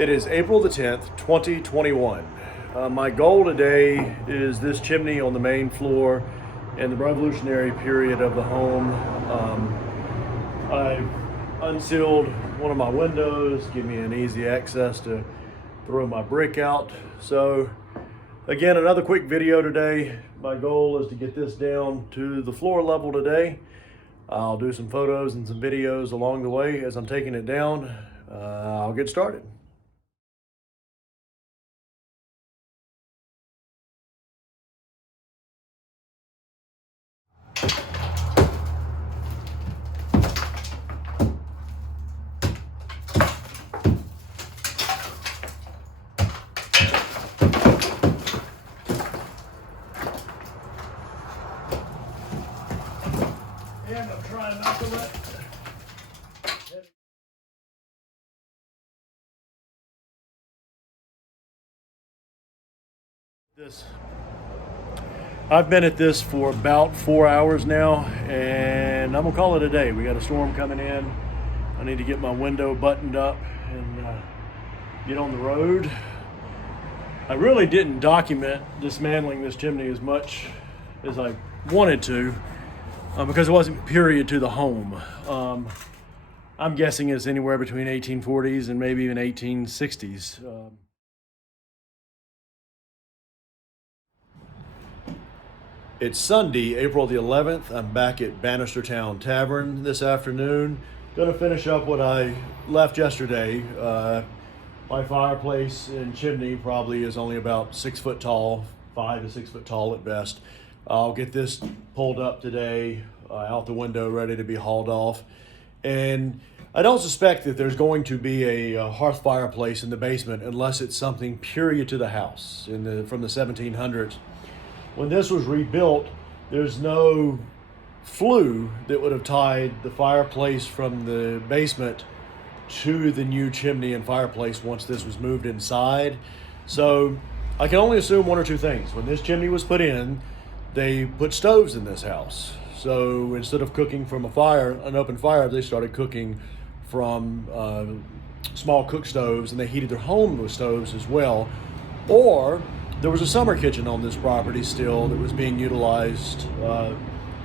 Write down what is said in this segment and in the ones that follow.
It is April the 10th, 2021. My goal today is this chimney on the main floor in the revolutionary period of the home. I unsealed one of my windows, give me an easy access to throw my brick out. So again, another quick video today. My goal is to get this down to the floor level today. I'll do some photos and some videos along the way as I'm taking it down. I'll get started. And I'm trying not to let this. I've been at this for about 4 hours now, and I'm gonna call it a day. We got a storm coming in. I need to get my window buttoned up and get on the road. I really didn't document dismantling this chimney as much as I wanted to because it wasn't period to the home. I'm guessing it's anywhere between 1840s and maybe even 1860s. It's Sunday, April the 11th. I'm back at Bannistertown Tavern this afternoon. Gonna finish up what I left yesterday. My fireplace and chimney probably is only about 6 foot tall, 5 to 6 foot tall at best. I'll get this pulled up today, out the window, ready to be hauled off. And I don't suspect that there's going to be a hearth fireplace in the basement unless it's something period to the house from the 1700s. When this was rebuilt, there's no flue that would have tied the fireplace from the basement to the new chimney and fireplace once this was moved inside. So I can only assume one or two things. When this chimney was put in, they put stoves in this house. So instead of cooking from an open fire, they started cooking from small cook stoves, and they heated their home with stoves as well. Or there was a summer kitchen on this property still that was being utilized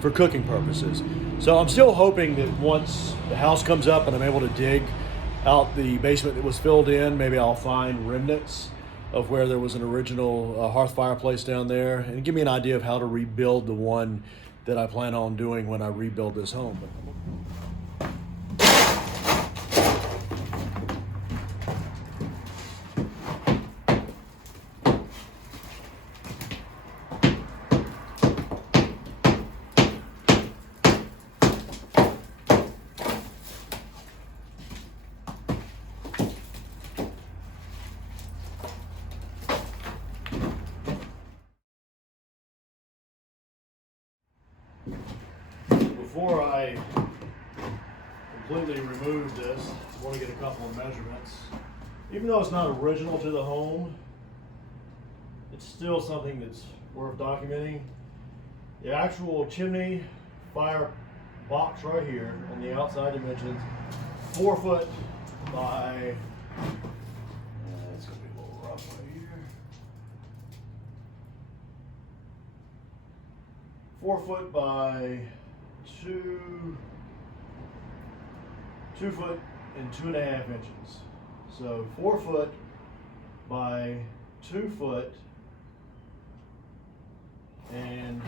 for cooking purposes. So I'm still hoping that once the house comes up and I'm able to dig out the basement that was filled in, maybe I'll find remnants of where there was an original hearth fireplace down there and give me an idea of how to rebuild the one that I plan on doing when I rebuild this home. Before I completely remove this, I want to get a couple of measurements. Even though it's not original to the home, it's still something that's worth documenting. The actual chimney fire box right here on the outside dimensions, 4 foot by, it's going to be a little rough right here. 4 foot by 2 foot and 2.5 inches. So 4 foot by 2 foot and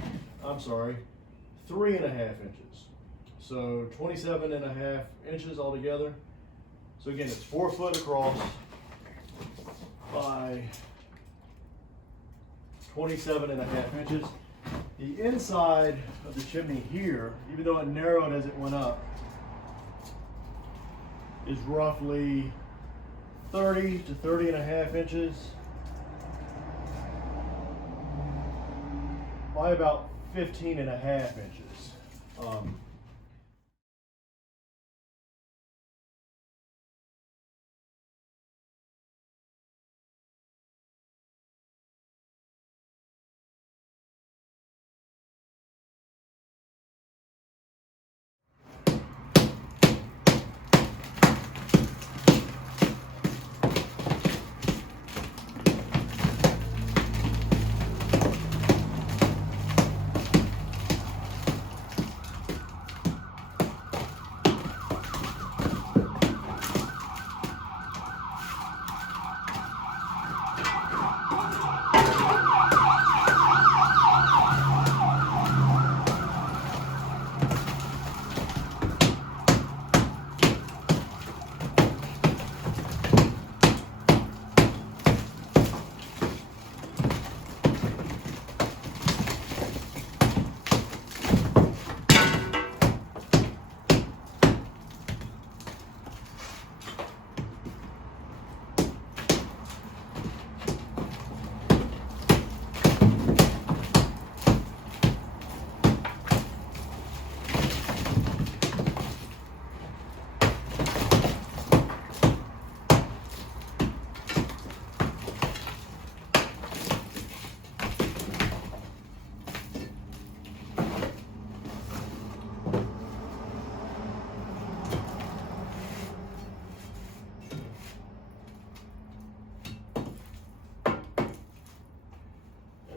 3.5 inches. So 27.5 inches altogether. So again, it's 4 foot across by 27.5 inches. The inside of the chimney here, even though it narrowed as it went up, is roughly 30 to 30.5 inches by about 15.5 inches.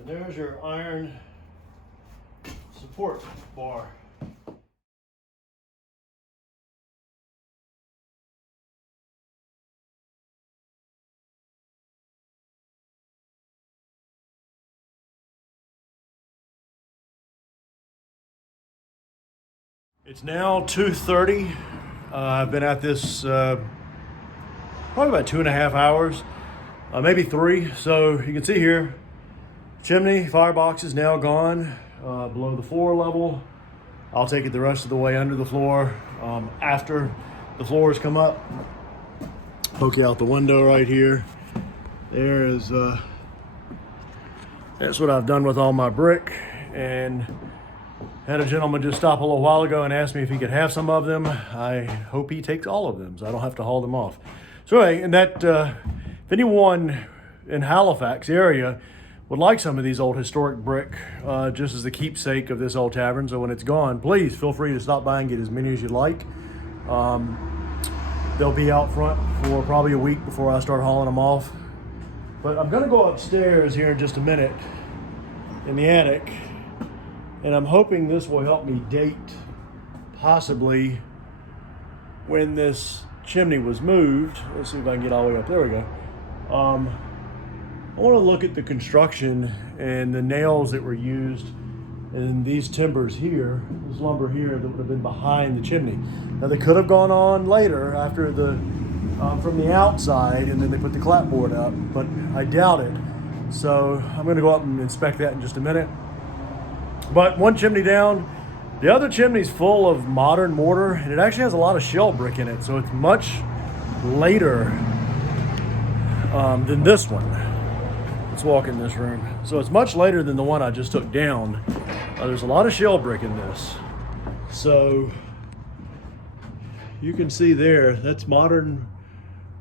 And there's your iron support bar. It's now 2:30. I've been at this probably about 2.5 hours, maybe 3. So you can see here, chimney, firebox is now gone below the floor level. I'll take it the rest of the way under the floor after the floors come up. Poke out the window right here. There is, that's what I've done with all my brick. And had a gentleman just stop a little while ago and ask me if he could have some of them. I hope he takes all of them so I don't have to haul them off. So anyway, and that, if anyone in Halifax area would like some of these old historic brick, just as the keepsake of this old tavern, so when it's gone, please feel free to stop by and get as many as you like. They'll be out front for probably a week before I start hauling them off. But I'm gonna go upstairs here in just a minute in the attic, and I'm hoping this will help me date possibly when this chimney was moved. Let's see if I can get all the way up. There we go. I want to look at the construction and the nails that were used in these timbers here, this lumber here that would have been behind the chimney. Now they could have gone on later after the from the outside, and then they put the clapboard up, but I doubt it. So I'm going to go up and inspect that in just a minute. But one chimney down, the other chimney's full of modern mortar, and it actually has a lot of shell brick in it, so it's much later than this one. Let's walk in this room. So it's much later than the one I just took down. There's a lot of shell brick in this. So you can see there, that's modern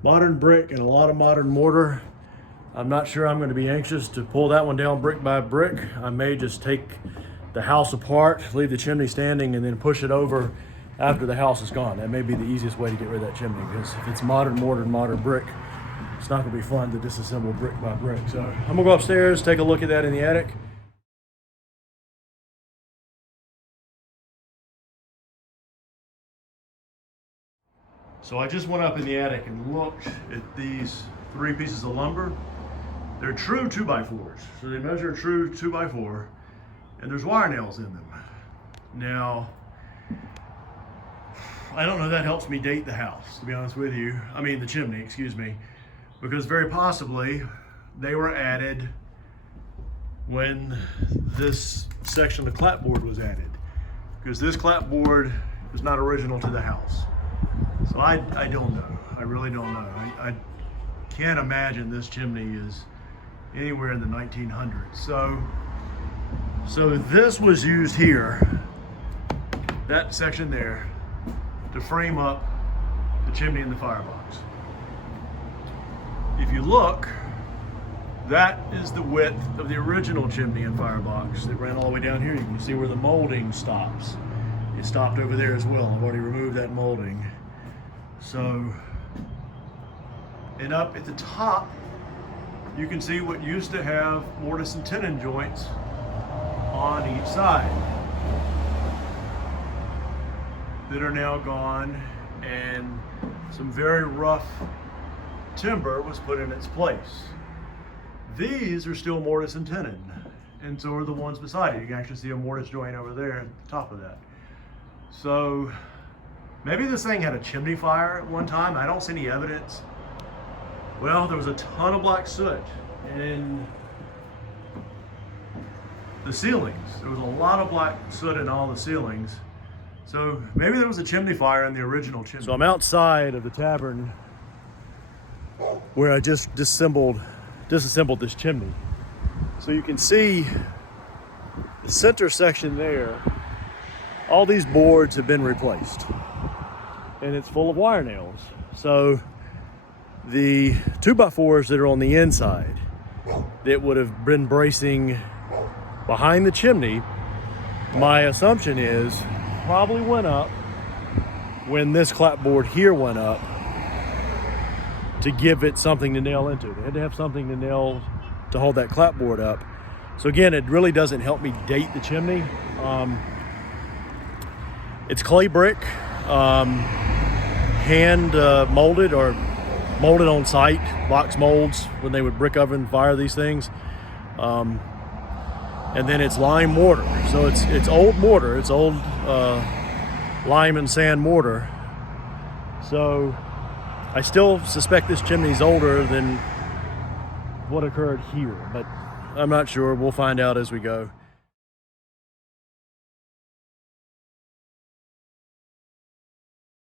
brick and a lot of modern mortar. I'm not sure I'm going to be anxious to pull that one down brick by brick. I may just take the house apart, leave the chimney standing, and then push it over after the house is gone. That may be the easiest way to get rid of that chimney, because if it's modern mortar and modern brick, it's not going to be fun to disassemble brick by brick. So I'm going to go upstairs, take a look at that in the attic. So I just went up in the attic and looked at these 3 pieces of lumber. They're true 2x4s. So they measure true 2x4, and there's wire nails in them. Now, I don't know if that helps me date the house, to be honest with you. I mean, the chimney, excuse me. Because very possibly they were added when this section of the clapboard was added. Because this clapboard is not original to the house. So I don't know. I really don't know. I can't imagine this chimney is anywhere in the 1900s. So this was used here, that section there, to frame up the chimney and the firebox. If you look, that is the width of the original chimney and firebox that ran all the way down here. You can see where the molding stops. It stopped over there as well. I've already removed that molding. So, and up at the top, you can see what used to have mortise and tenon joints on each side that are now gone, and some very rough timber was put in its place. These are still mortise and tenon, and so are the ones beside it. You can actually see a mortise joint over there at the top of that. So maybe this thing had a chimney fire at one time. I don't see any evidence. Well, there was a ton of black soot in the ceilings. There was a lot of black soot in all the ceilings. So maybe there was a chimney fire in the original chimney. So I'm outside of the tavern where I just disassembled this chimney. So you can see the center section there. All these boards have been replaced, and it's full of wire nails. So the 2x4s that are on the inside that would have been bracing behind the chimney, my assumption is probably went up when this clapboard here went up to give it something to nail into. They had to have something to nail to hold that clapboard up. So again, it really doesn't help me date the chimney. It's clay brick, hand molded or molded on site, box molds when they would brick oven fire these things. And then it's lime mortar. So it's old mortar. It's old lime and sand mortar. So I still suspect this chimney's older than what occurred here, but I'm not sure. We'll find out as we go.